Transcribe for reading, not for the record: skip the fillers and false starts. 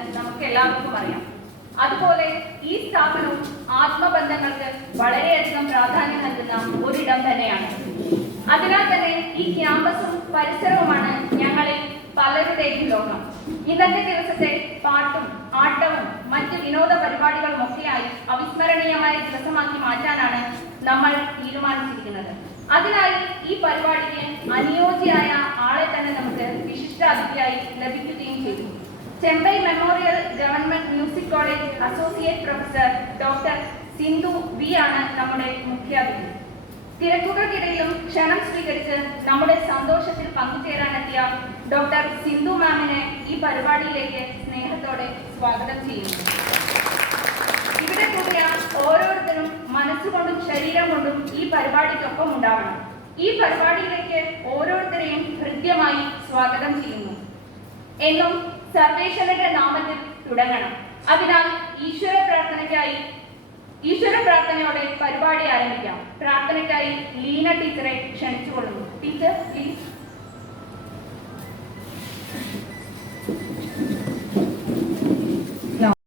എന്ന് നമുക്ക് എല്ലാവർക്കും അറിയാം. അതുപോലെ ഈ സ്ഥാപനവും ആത്മബന്ധങ്ങൾക്ക് വളരെയധികം പ്രാധാന്യം നൽകുന്ന ഒരിടം തന്നെയാണ്. അതിനാൽ തന്നെ ഈ ക്യാമ്പസും പരിസരവുമാണ് ഞങ്ങളിൽ പലരുടെയും ലോകം. ഇന്നത്തെ ദിവസത്തെ പാട്ടും ആട്ടവും മറ്റ് വിനോദ പരിപാടികളും ഒക്കെയായി അവിസ്മരണീയമായ ദിവസമാക്കി മാറ്റാനാണ് നമ്മൾ തീരുമാനിച്ചിരിക്കുന്നത്. അതിനായി ഈ പരിപാടിക്ക് അനുയോജ്യയായ ആളെ തന്നെ നമുക്ക് വിശിഷ്ടാതിഥിയായി ലഭിക്കുകയും ചെയ്തു. Chembai memorial government music college associate professor doctor Sindhu V ആണ് നമ്മുടെ മുഖ്യാതിഥി. തിരക്കുകൾക്കിടയിലും ക്ഷണം സ്വീകരിച്ച് നമ്മുടെ സന്തോഷത്തിൽ പങ്കുചേരാനെത്തിയ ഡോക്ടർ സിന്ധു മാമിനെ ഈ പരിപാടിയിലേക്ക് സ്നേഹത്തോടെ സ്വാഗതം ചെയ്യുന്നു. ഇവിടെ കൂടിയ ഓരോരുത്തരും മനസ്സുകൊണ്ടും ശരീരം കൊണ്ടും ഈ പരിപാടിക്കൊപ്പം ഉണ്ടാവണം. ഈ പരിപാടിയിലേക്ക് ഓരോരുത്തരെയും ഹൃദ്യമായി സ്വാഗതം ചെയ്യുന്നു. എന്നും സർവേശ്വരന്റെ നാമത്തിൽ തുടങ്ങണം. അതിനാൽ ഈശ്വര പ്രാർത്ഥനയോടെ പരിപാടി ആരംഭിക്കാം. പ്രാർത്ഥനയ്ക്കായി ലീന ടീച്ചറെ ക്ഷണിച്ചുകൊള്ളുന്നു. Teacher please.